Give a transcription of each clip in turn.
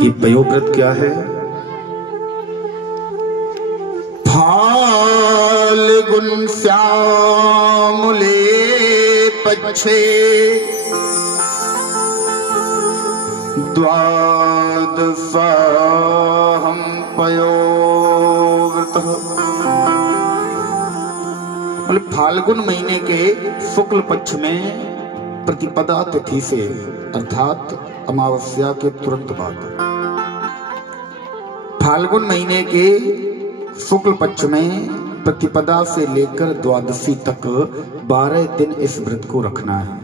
ये पयोव्रत क्या है? फाल्गुन श्यामले पक्षे द्वादशाहं पयोव्रतः। बोले फाल्गुन महीने के शुक्ल पक्ष में प्रतिपदा तिथि से अर्थात अमावस्या के तुरंत बाद, फाल्गुन महीने के शुक्ल पक्ष में प्रतिपदा से लेकर द्वादशी तक 12 दिन इस व्रत को रखना है।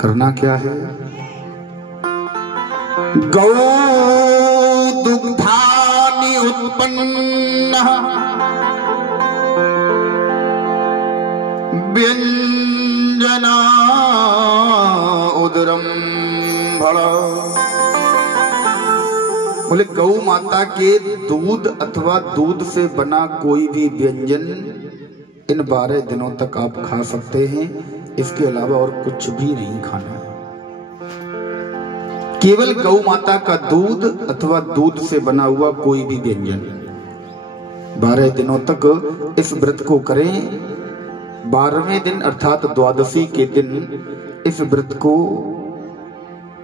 करना क्या है? गौ दुग्धानि उत्पन्नः व्यंजना उदरम भला। बोले गौ माता के दूध अथवा दूध से बना कोई भी व्यंजन इन 12 दिनों तक आप खा सकते हैं। इसके अलावा और कुछ भी नहीं खाना। केवल गौ माता का दूध अथवा दूध से बना हुआ कोई भी व्यंजन 12 दिनों तक इस व्रत को करें। 12वें दिन अर्थात द्वादशी के दिन इस व्रत को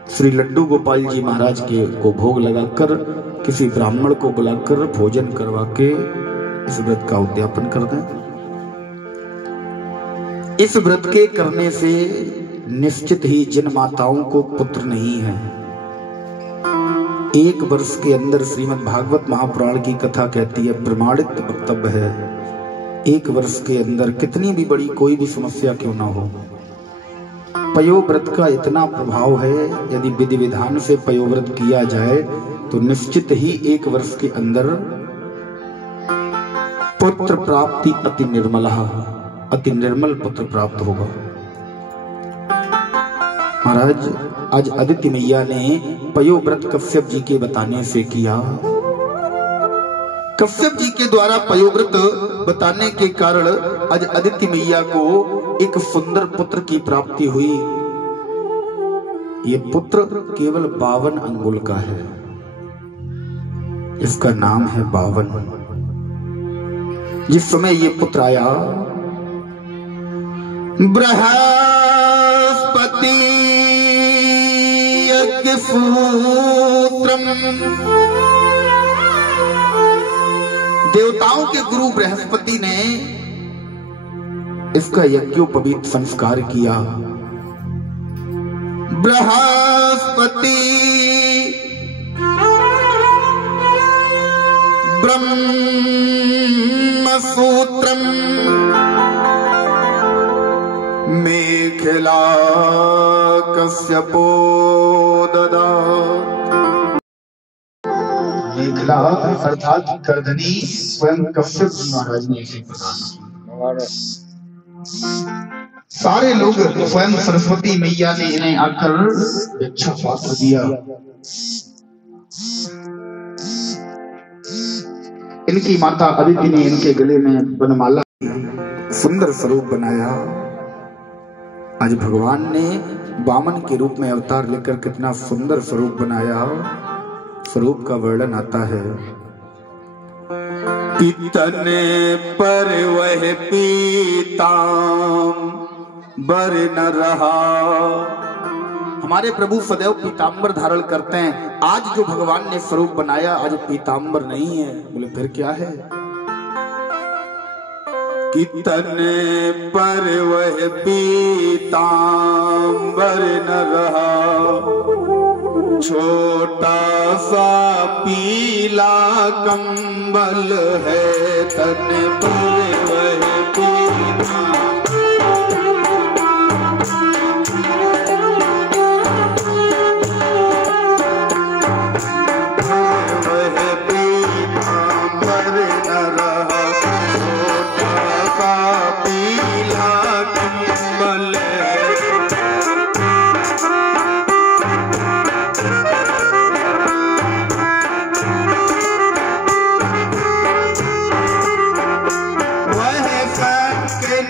श्री लड्डू गोपाल जी महाराज के को भोग लगाकर किसी ब्राह्मण को बुलाकर भोजन करवा के इस व्रत का उद्यापन कर दें। इस व्रत के करने से निश्चित ही जिन माताओं को पुत्र नहीं है, 1 वर्ष के अंदर श्रीमद् भागवत महापुराण की कथा कहती है, प्रमाणित वक्तव्य है, 1 वर्ष के अंदर कितनी भी बड़ी कोई भी समस्या क्यों ना हो, पयोव्रत का इतना प्रभाव है। यदि विधि विधान से पयोव्रत किया जाए तो निश्चित ही 1 वर्ष के अंदर पुत्र प्राप्ति अति निर्मल पुत्र प्राप्त होगा। महाराज आज अदिति मैया ने पयोव्रत कश्यप जी के बताने से किया। कश्यप जी के द्वारा पयोव्रत बताने के कारण आज अदिति मैया को एक सुंदर पुत्र की प्राप्ति हुई। ये पुत्र केवल 52 अंगुल का है। इसका नाम है 52। जिस समय ये पुत्र आया, बृहस्पति यज्ञसूत्रम, देवताओं के गुरु बृहस्पति ने इसका यज्ञोपवीत संस्कार किया। बृहस्पति ब्रह्मसूत्रम मेखला कश्यपो ददात। मेखला अर्थात करधनी स्वयं कश्यप महाराज ने इसे प्रदान किया। सारे लोग स्वयं सरस्वती मैया ने इन्हें आकर भिक्षा पात्र दिया। इनकी माता अदिति ने इनके गले में वनमाला सुंदर स्वरूप बनाया। आज भगवान ने वामन के रूप में अवतार लेकर कितना सुंदर स्वरूप बनाया। स्वरूप का वर्णन आता है, पितने पर वह पीताम्बर न रहा। हमारे प्रभु सदैव पीताम्बर धारण करते हैं। आज जो भगवान ने स्वरूप बनाया आज पीताम्बर नहीं है। बोले फिर क्या है? कितने पर वह पीताम्बर न रहा, छोटा सा पीला कंबल है तन पर वह पीला।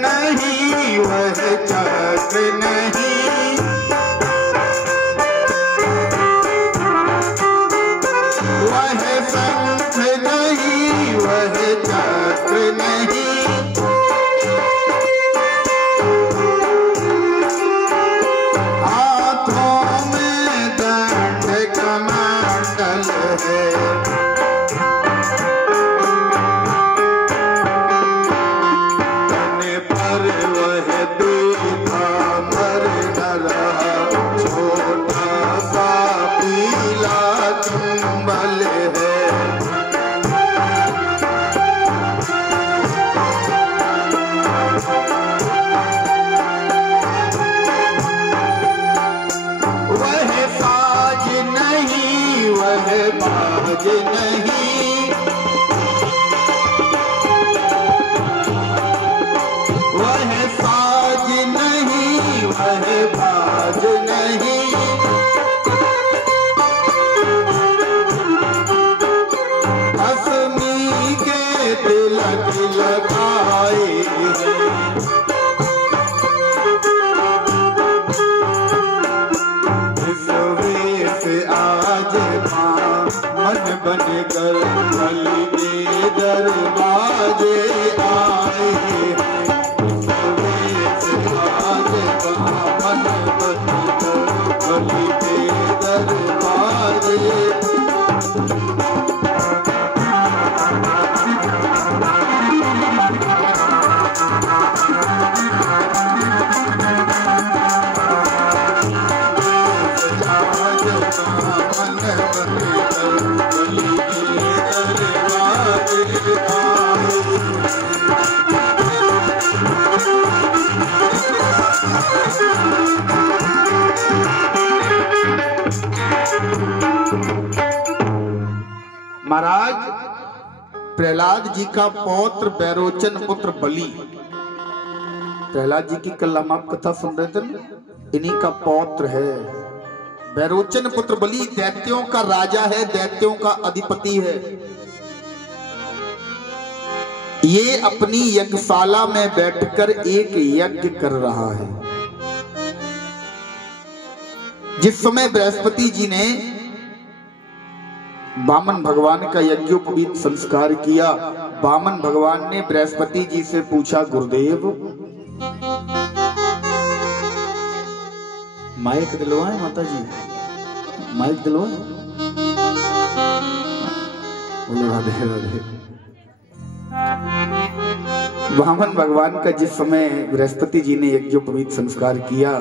नहीं है। तन पर वह देखा मर न रहा, छोटा सा पीला कंबल है। बाज नहीं, वह साज नहीं, वह बाज नहीं। असमी के तिलक लगाए से आज मन बन कर बलि के दरवाजे आए। से आज मन बन कर बलि के दरवाजे। महाराज प्रहलाद जी का पौत्र बैरोचन पुत्र बलि, प्रहलाद जी की कल हम आप कथा सुन रहे थे, इन्हीं का पौत्र है बैरोचन पुत्र बलि। दैत्यों का राजा है, दैत्यों का अधिपति है। ये अपनी यज्ञशाला में बैठकर एक यज्ञ कर रहा है। जिस समय बृहस्पति जी ने वामन भगवान का यज्ञोपवीत संस्कार किया, वामन भगवान ने बृहस्पति जी से पूछा, गुरुदेव माइक दिलवाए माता जी, माइक दिलवाए। बोलो राधे राधे। वामन भगवान का जिस समय बृहस्पति जी ने यज्ञोपवीत संस्कार किया,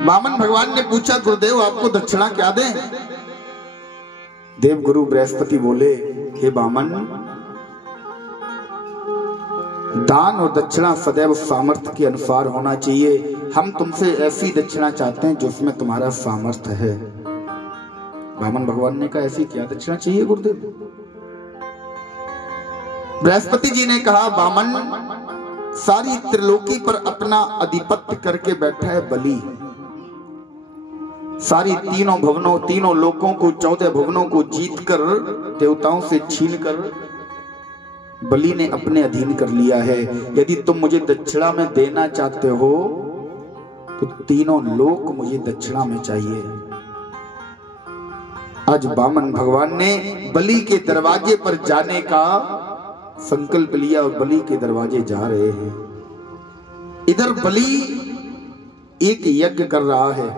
वामन भगवान ने पूछा, गुरुदेव आपको दक्षिणा क्या दें? देव गुरु बृहस्पति बोले, हे वामन, दान और दक्षिणा सदैव सामर्थ्य के अनुसार होना चाहिए। हम तुमसे ऐसी दक्षिणा चाहते हैं जिसमें तुम्हारा सामर्थ्य है। वामन भगवान ने कहा, ऐसी क्या दक्षिणा चाहिए गुरुदेव? बृहस्पति जी ने कहा, वामन, सारी त्रिलोकी पर अपना अधिपत्य करके बैठा है बलि। सारी तीनों भवनों, तीनों लोकों को, 14 भवनों को जीतकर, देवताओं से छीनकर बलि ने अपने अधीन कर लिया है। यदि तुम मुझे दक्षिणा में देना चाहते हो तो तीनों लोक मुझे दक्षिणा में चाहिए। आज वामन भगवान ने बलि के दरवाजे पर जाने का संकल्प लिया और बलि के दरवाजे जा रहे हैं। इधर बलि एक यज्ञ कर रहा है।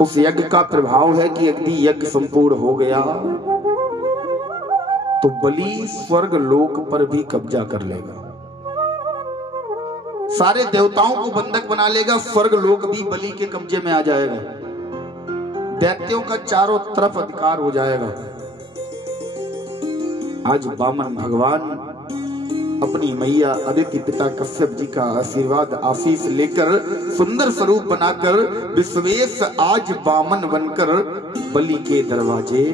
उस यज्ञ का प्रभाव है कि यदि यज्ञ संपूर्ण हो गया तो बलि स्वर्ग लोक पर भी कब्जा कर लेगा, सारे देवताओं को बंधक बना लेगा, स्वर्ग लोक भी बलि के कब्जे में आ जाएगा, दैत्यों का चारों तरफ अधिकार हो जाएगा। आज वामन भगवान अपनी मैया अदिति पिता कश्यप जी का आशीर्वाद आशीष लेकर, सुंदर स्वरूप बनाकर विश्वेश आज वामन बनकर बलि के दरवाजे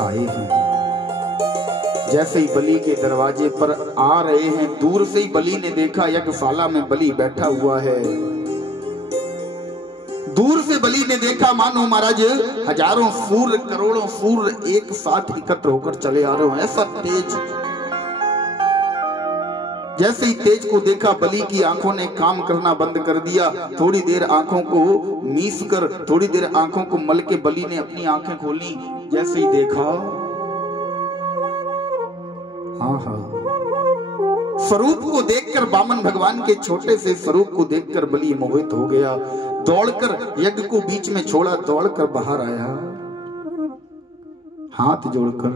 आए हैं। जैसे ही बलि के दरवाजे पर आ रहे हैं, दूर से ही बलि ने देखा यज्ञशाला में बलि बैठा हुआ है। दूर से बलि ने देखा मानो महाराज हजारों सूर्य, करोड़ों सूर्य एक साथ एकत्र होकर चले आ रहे हैं। ऐसा तेज, जैसे ही तेज को देखा बलि की आंखों ने काम करना बंद कर दिया। थोड़ी देर आंखों को मीस कर, थोड़ी देर आंखों को मल के बलि ने अपनी आंखें खोली। जैसे ही देखा, हाँ हाँ, स्वरूप को देखकर वामन भगवान के छोटे से स्वरूप को देखकर बलि मोहित हो गया। दौड़कर यज्ञ को बीच में छोड़ा, दौड़कर बाहर आया, हाथ जोड़कर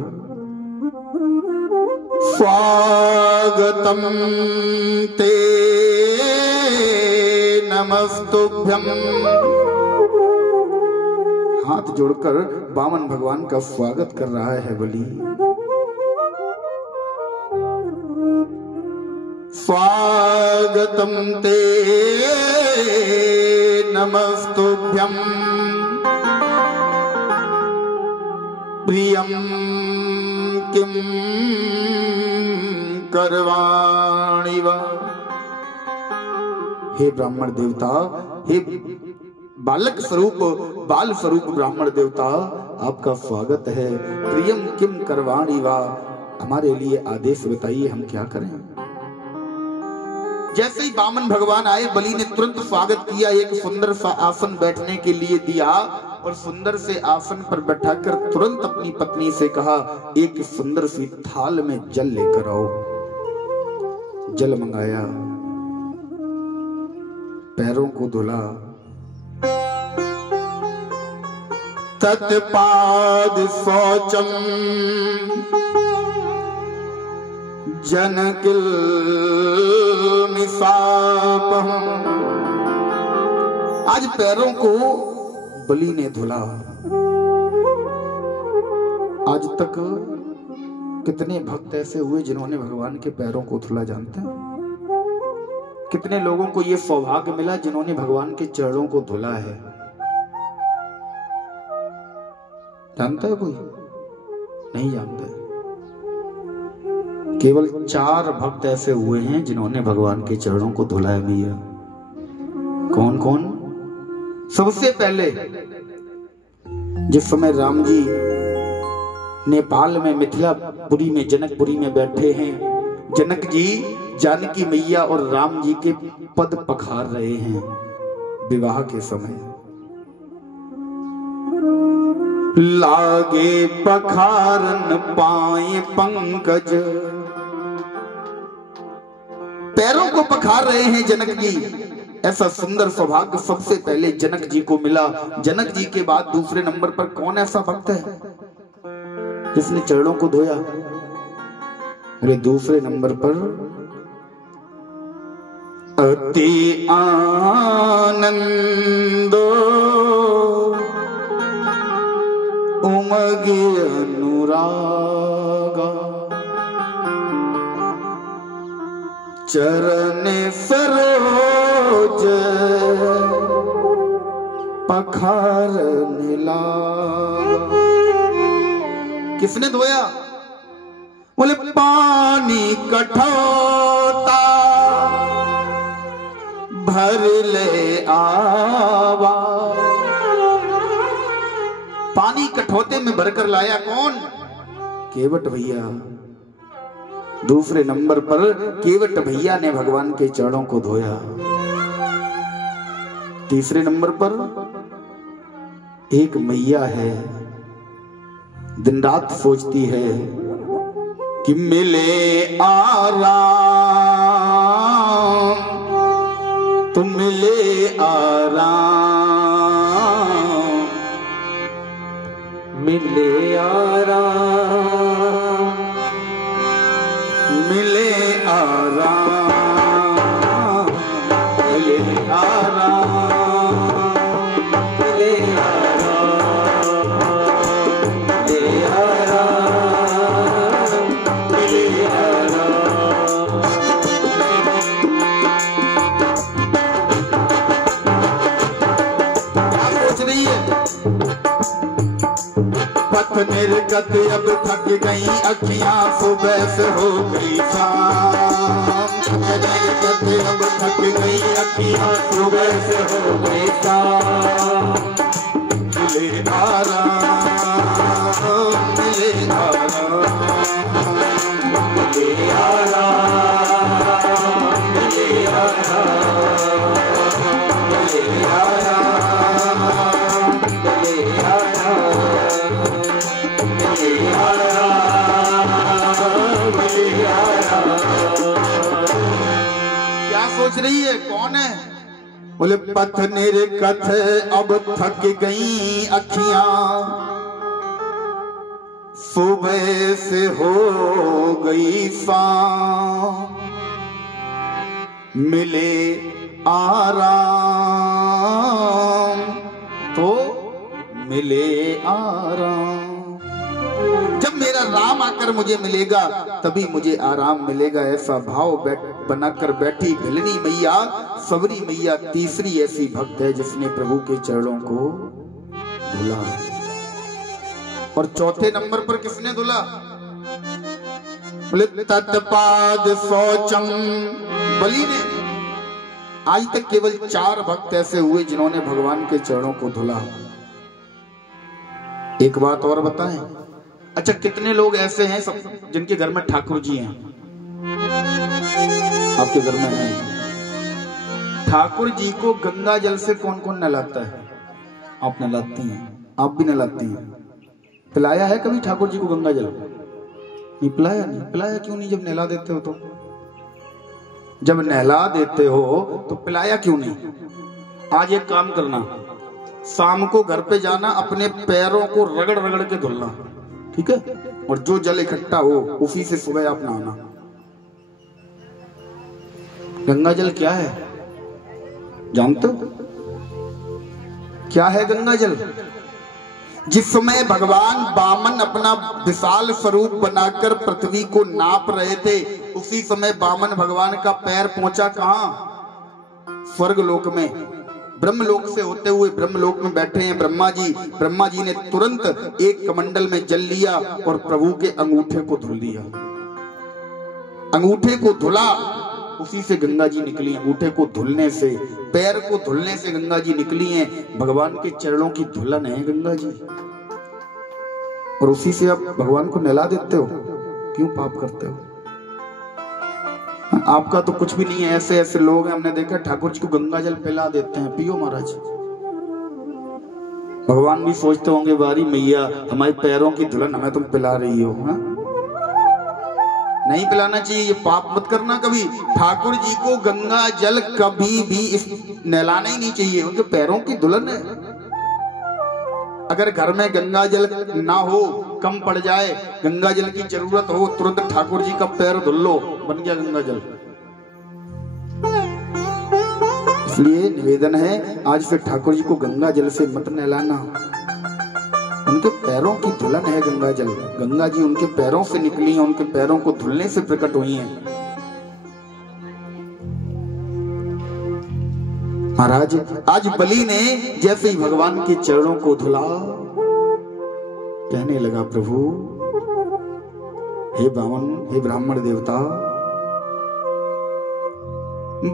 स्वागतम ते नमस्तुभ्यम, हाथ जोड़कर वामन भगवान का स्वागत कर रहा है बलि। स्वागतम ते नमस्तुभ्यम प्रियम किम करवाणि वा। हे ब्राह्मण देवता, हे बालक स्वरूप, बाल स्वरूप ब्राह्मण देवता, आपका स्वागत है। प्रियम किम करवाणि वा, हमारे लिए आदेश बताइए, हम क्या करें। जैसे ही वामन भगवान आए, बलि ने तुरंत स्वागत किया, एक सुंदर सा आसन बैठने के लिए दिया और सुंदर से आसन पर बैठाकर तुरंत अपनी पत्नी से कहा, एक सुंदर सी थाल में जल लेकर आओ। जल मंगाया, पैरों को धुला, तत्पाद शौचम जनकिल मिसापहम। आज पैरों को बलि ने धुला। आज तक कितने भक्त ऐसे हुए जिन्होंने भगवान के पैरों को धुला, जानते हैं? कितने लोगों को यह सौभाग्य मिला जिन्होंने भगवान के चरणों को धुला है, जानता है कोई? नहीं जानते। केवल 4 भक्त ऐसे हुए हैं जिन्होंने भगवान के चरणों को धुला है भैया। कौन कौन? सबसे पहले जिस समय राम जी नेपाल में मिथिलापुरी में जनकपुरी में बैठे हैं, जनक जी जानकी मैया और राम जी के पद पखार रहे हैं विवाह के समय। लागे पखारन पाए पंकज, पैरों को पखार रहे हैं जनक जी। ऐसा सुंदर सौभाग्य सबसे पहले जनक जी को मिला। जनक जी के बाद दूसरे नंबर पर कौन ऐसा भक्त है जिसने चरणों को धोया? अरे दूसरे नंबर पर अति आनंदो उमगे अनुरागा, चरण सरोज पखारने लगा। किसने धोया? बोले पानी कठौता भर ले आवा। पानी कठौते में भरकर लाया कौन? केवट भैया। दूसरे नंबर पर केवट भैया ने भगवान के चरणों को धोया। तीसरे नंबर पर एक मैया है, दिन रात सोचती है कि मिले आराम, तुम मिले आराम, मिले आराम, मिले आराम, मिले आराम, मिले आराम, मिले आराम, मिले आराम। क्या सोच रही है? पथ निर्गत अब थक गई अखियां, सुबह से हो गई शाम। पथ निर्गत अब थक गई अखियां, सुबह से हो गई शाम। मिले आराम, मिले आराम, मिले आराम, मिले आराम, मिले आराम, मिले आराम। सोच रही है कौन है? बोले पथ निरकथ अब थक गई अखियां, सुबह से हो गई शाम, मिले आराम तो मिले आराम। जब मेरा राम आकर मुझे मिलेगा तभी मुझे आराम मिलेगा। ऐसा भाव बनाकर बैठी भिलनी मैया, सबरी मैया तीसरी ऐसी भक्त है जिसने प्रभु के चरणों को धुला। और चौथे नंबर पर किसने धुला? बोले तत्पाद शौचम, बलि ने। आज तक केवल 4 भक्त ऐसे हुए जिन्होंने भगवान के चरणों को धुला। एक बात और बताएं, अच्छा कितने लोग ऐसे हैं सब जिनके घर में ठाकुर जी हैं? आपके घर में हैं? ठाकुर जी को गंगा जल से कौन कौन नहलाता है? आप नहलाती हैं, आप भी नहलाती हैं। पिलाया है कभी ठाकुर जी को गंगा जल? नहीं पिलाया। नहीं पिलाया क्यों नहीं? जब नहला देते हो तो, जब नहला देते हो तो पिलाया क्यों नहीं? आज एक काम करना, शाम को घर पे जाना, अपने पैरों को रगड़ रगड़ के धुलना, ठीक है? और जो जल इकट्ठा हो उसी से सुबह आप नहाना। गंगा जल क्या है जानते हो? क्या है गंगा जल? जिस समय भगवान वामन अपना विशाल स्वरूप बनाकर पृथ्वी को नाप रहे थे, उसी समय वामन भगवान का पैर पहुंचा कहां? स्वर्ग लोक में। ब्रह्मलोक से होते हुए ब्रह्मलोक में बैठे हैं ब्रह्मा जी। ब्रह्मा जी ने तुरंत एक कमंडल में जल लिया और प्रभु के अंगूठे को धुल दिया। अंगूठे को धुला, उसी से गंगा जी निकली। अंगूठे को धुलने से, पैर को धुलने से गंगा जी निकली हैं। भगवान के चरणों की धुलन है गंगा जी, और उसी से आप भगवान को नहला देते हो। क्यों पाप करते हो? आपका तो कुछ भी नहीं है। ऐसे ऐसे लोग हैं, हमने देखा ठाकुर जी को गंगा जल पिला देते हैं। पियो महाराज। भगवान भी सोचते होंगे बारी मैया हमारे पैरों की धुलन हमें तुम पिला रही हो। हा? नहीं पिलाना चाहिए, ये पाप मत करना कभी। ठाकुर जी को गंगा जल कभी भी नहलाना ही नहीं चाहिए, उनके पैरों की धुलन है। अगर घर में गंगा जल ना हो, कम पड़ जाए, गंगा जल की जरूरत हो, तुरंत ठाकुर जी का पैर धुल लो, बन गया गंगा जल। इसलिए निवेदन है आज से ठाकुर जी को गंगा जल से मत नहलाना। उनके पैरों की धुलन है गंगा जल। गंगा जी उनके पैरों से निकली हैं, उनके पैरों को धुलने से प्रकट हुई हैं। महाराज आज बलि ने जैसे ही भगवान के चरणों को धुला, कहने लगा प्रभु हे बामन, हे ब्राह्मण देवता,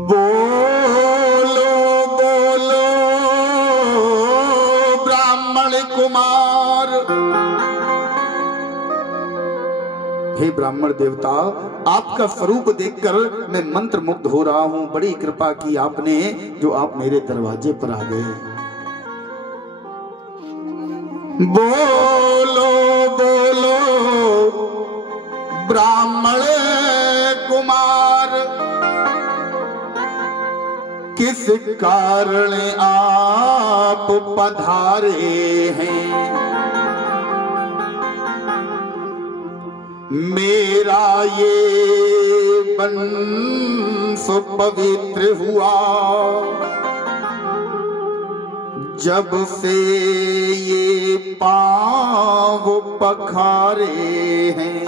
बोलो बोलो ब्राह्मण कुमार। हे ब्राह्मण देवता, आपका स्वरूप देखकर मैं मंत्र मुग्ध हो रहा हूं। बड़ी कृपा की आपने जो आप मेरे दरवाजे पर आ गए। बोलो बोलो ब्राह्मण कुमार, किस कारण आप पधारे हैं? मेरा ये वंश पवित्र हुआ जब से ये पांव पखारे हैं।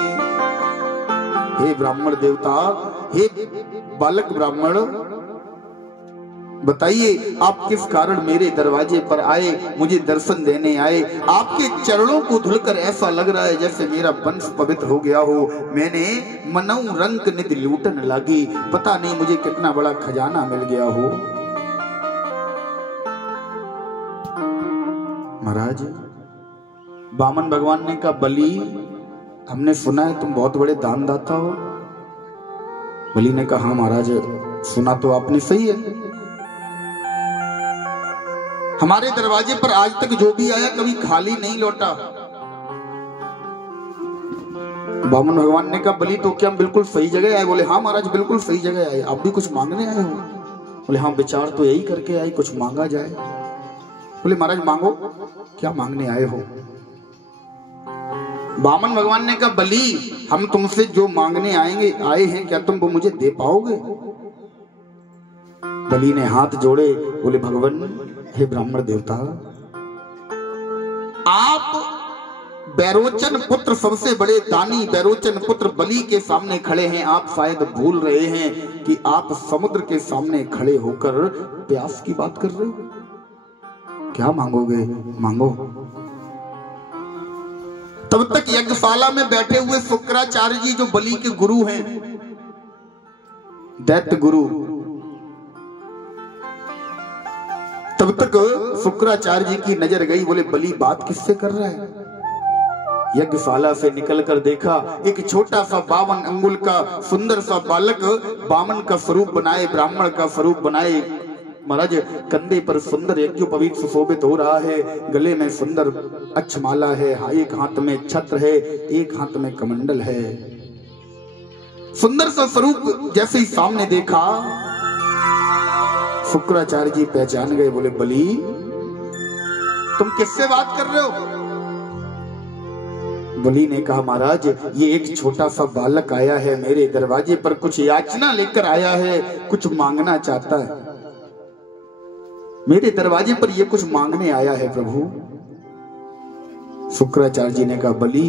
हे ब्राह्मण देवता, हे बालक ब्राह्मण, बताइए आप किस कारण मेरे दरवाजे पर आए, मुझे दर्शन देने आए? आपके चरणों को धुलकर ऐसा लग रहा है जैसे मेरा वंश पवित्र हो गया हो। मैंने मनऊ रंक निधि लूटन लगी, पता नहीं मुझे कितना बड़ा खजाना मिल गया हो। महाराज वामन भगवान ने कहा बलि, हमने सुना है तुम बहुत बड़े दान दाता हो। बलि ने कहा हाँ महाराज, सुना तो आपने सही है। हमारे दरवाजे पर आज तक जो भी आया कभी खाली नहीं लौटा। बामन भगवान ने कहा बलि तो क्या बिल्कुल सही जगह आए? बोले हाँ महाराज बिल्कुल सही जगह आए। आप भी कुछ मांगने आए हो? बोले हाँ विचार तो यही करके आए कुछ मांगा जाए। बोले महाराज मांगो, क्या मांगने आए हो? बामन भगवान ने कहा बलि हम तुमसे जो मांगने आए हैं क्या तुम वो मुझे दे पाओगे? बलि ने हाथ जोड़े, बोले भगवान हे ब्राह्मण देवता, आप बैरोचन पुत्र सबसे बड़े दानी बैरोचन पुत्र बलि के सामने खड़े हैं। आप शायद भूल रहे हैं कि आप समुद्र के सामने खड़े होकर प्यास की बात कर रहे हो। क्या मांगोगे? मांगो। तब तक यज्ञशाला में बैठे हुए शुक्राचार्य जी जो बलि के गुरु हैं, दैत्य गुरु, तब तक शुक्राचार्य जी की नजर गई। बोले बलि बात किससे कर रहा है? यज्ञशाला से निकलकर देखा एक छोटा सा 52 अंगुल का सुंदर सा बालक बामन का स्वरूप बनाए, ब्राह्मण का स्वरूप बनाए, महाराज कंधे पर सुंदर यज्ञोपवीत सुशोभित हो रहा है, गले में सुंदर अक्षमाला है, एक हाथ में छत्र है, एक हाथ में कमंडल है। सुंदर सा स्वरूप जैसे ही सामने देखा शुक्राचार्य जी पहचान गए। बोले बलि तुम किससे बात कर रहे हो? बलि ने कहा महाराज ये एक छोटा सा बालक आया है मेरे दरवाजे पर, कुछ याचना लेकर आया है, कुछ मांगना चाहता है। मेरे दरवाजे पर ये कुछ मांगने आया है प्रभु। शुक्राचार्य जी ने कहा बलि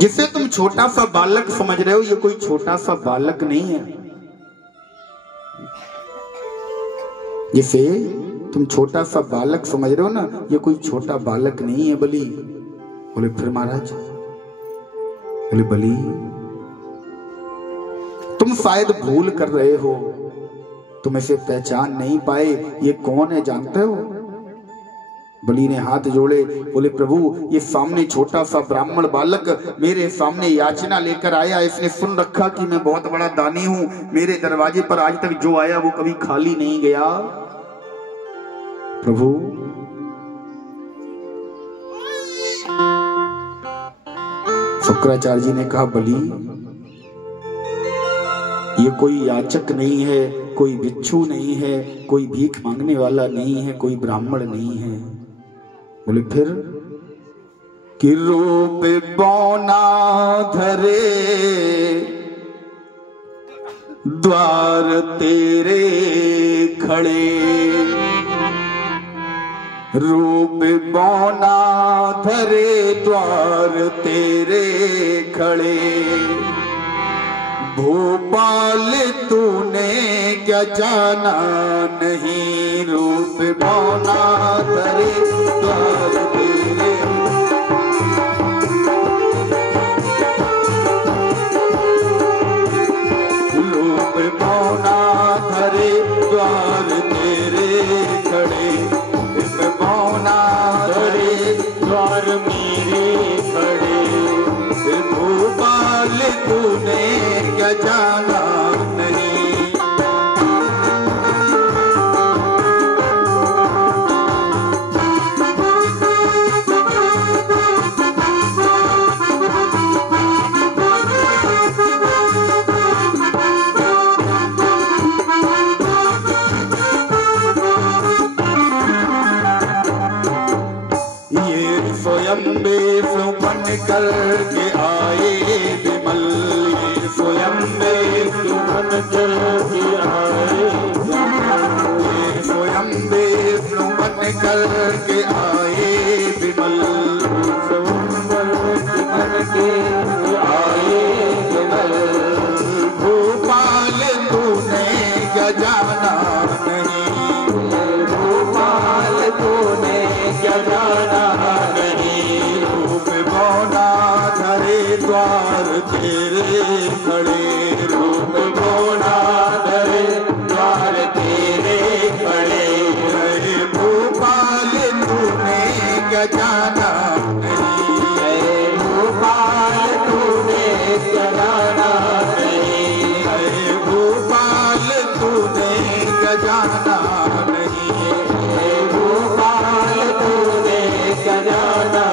जिसे तुम छोटा सा बालक समझ रहे हो ये कोई छोटा सा बालक नहीं है। जिसे तुम छोटा सा बालक समझ रहे हो ना, ये कोई छोटा बालक नहीं है बलि। बोले फिर महाराज? बोले बलि तुम शायद भूल कर रहे हो, तुम इसे पहचान नहीं पाए, ये कौन है जानते हो? बलि ने हाथ जोड़े, बोले प्रभु ये सामने छोटा सा ब्राह्मण बालक मेरे सामने याचना लेकर आया। इसने सुन रखा कि मैं बहुत बड़ा दानी हूं, मेरे दरवाजे पर आज तक जो आया वो कभी खाली नहीं गया। प्रभु शुक्राचार्य जी ने कहा बलि ये कोई याचक नहीं है, कोई भिक्षु नहीं है, कोई भीख मांगने वाला नहीं है, कोई ब्राह्मण नहीं है। बोले फिर? कि रूप बौना धरे द्वार तेरे खड़े, रूप बौना धरे द्वार तेरे खड़े, भोपाल तूने क्या जाना नहीं, रूप बौना धरे द्वार तेरे, रूप बौना धरे द्वार तेरे खड़े, बौना धरे द्वार मेरे खड़े, भोपाल तूने क्या जाना नहीं। स्वयं बन करके आए विमल, ये स्वयं बन करके आए, ये स्वयं बन करके आए विमल, बन के आए विमल, भोपाल तूने क्या जाना नहीं, भोपाल तूने क्या जाना नहीं, रूप बौना धरे द्वार तेरे खड़े, रूप बौना धरे द्वार तेरे खड़े, भोपाल तूने क्या जाना नहीं, भोपाल तूने क्या जाना नहीं, भोपाल तूने क्या जाना नहीं, भोपाल तूने क्या जाना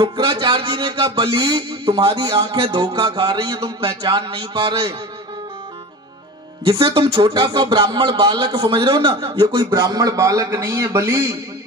शुक्राचार्य जी ने कहा बलि तुम्हारी आंखें धोखा खा रही हैं, तुम पहचान नहीं पा रहे। जिसे तुम छोटा सा ब्राह्मण बालक समझ रहे हो ना, ये कोई ब्राह्मण बालक नहीं है बलि।